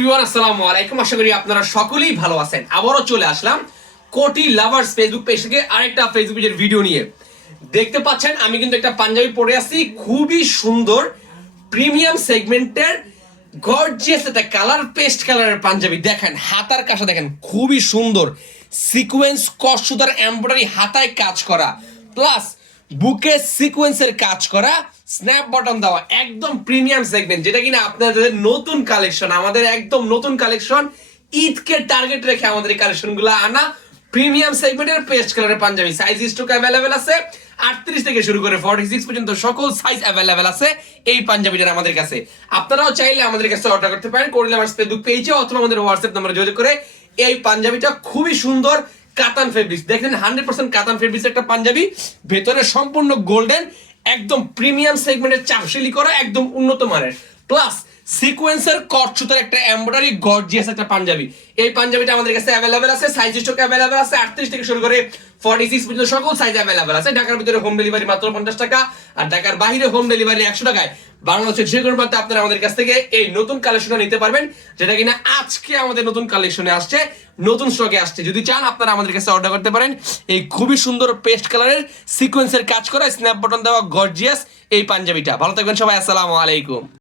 Everyone, আসসালামু আলাইকুম। আশা করি আপনারা সকলেই ভালো আছেন। আবারও চলে আসলাম কোটি লাভার্স ফেসবুক পেজ থেকে আরেকটা ফেসবুক পেজের ভিডিও নিয়ে। দেখতে পাচ্ছেন আমি কিন্তু একটা পাঞ্জাবি পরে আছি, খুবই সুন্দর প্রিমিয়াম সেগমেন্টের গর্জিয়াস একটা কালার, পেস্ট কালারের পাঞ্জাবি। দেখেন হাতার কাছে দেখেন, খুবই সুন্দর সিকোয়েন্স কষ্টদার এমব্রয়ডারি হাতায় কাজ করা, প্লাস বুকে সিকোয়েন্সের কাজ করা, স্ন্যাপ বাটন দেওয়া, একদম প্রিমিয়াম সেগমেন্ট, যেটা কিনা আপনাদের নতুন কালেকশন, আমাদের একদম নতুন কালেকশন। ঈদকে টার্গেট রেখে আমাদের এই কালেকশনগুলো আনা প্রিমিয়াম সেগমেন্টের পেস্ট কালারের পাঞ্জাবি। সাইজ স্টক অ্যাভেলেবেল আছে 38 থেকে শুরু করে 46 পর্যন্ত সকল সাইজ অ্যাভেলেবেল আছে এই পাঞ্জাবিটার আমাদের কাছে। আপনারাও চাইলে আমাদের কাছে অর্ডার করতে পারেন কোরিয়ান আমার ফেসবুক পেজে অথবা আমাদের হোয়াটসঅ্যাপ নম্বরে যোগাযোগ করে। এই পাঞ্জাবিটা খুবই সুন্দর কাতান ফেব্রিক্স, দেখেন 100% কাতান ফেব্রিক্স একটা পাঞ্জাবি, ভেতরে সম্পূর্ণ গোল্ডেন, একদম প্রিমিয়াম সেগমেন্টের চাপশিলি করা, একদম উন্নত মানের, প্লাস সিকোয়েন্সের কটসুতার একটা এমব্রয়ডারি গর্জিয়াস একটা পাঞ্জাবি। এই পাঞ্জাবিটা আমাদের কাছে অ্যাভেলেবেল আছে, সাইজ স্টক অ্যাভেলেবেল আছে 38 থেকে শুরু করে 46 পর্যন্ত সকল সাইজ অ্যাভেলেবেল আছে। ঢাকার ভিতরে হোম ডেলিভারি মাত্র 50 টাকা, আর ঢাকার বাইরে হোম ডেলিভারি 100 টাকায়। বাংলাদেশের যে কোনো প্রান্তে আপনারা আমাদের কাছ থেকে এই নতুন কালেকশনটা নিতে পারবেন, যেটা কিনা আজকে আমাদের নতুন কালেকশনে আসছে, নতুন স্টকে আসছে। যদি চান আপনারা আমাদের কাছে অর্ডার করতে পারেন এই খুবই সুন্দর পেস্ট কালারের সিকোয়েন্সের কাজ করা, স্ন্যাপ বাটন দেওয়া গর্জিয়াস এই পাঞ্জাবিটা। ভালো থাকবেন সবাই, আসসালামু আলাইকুম।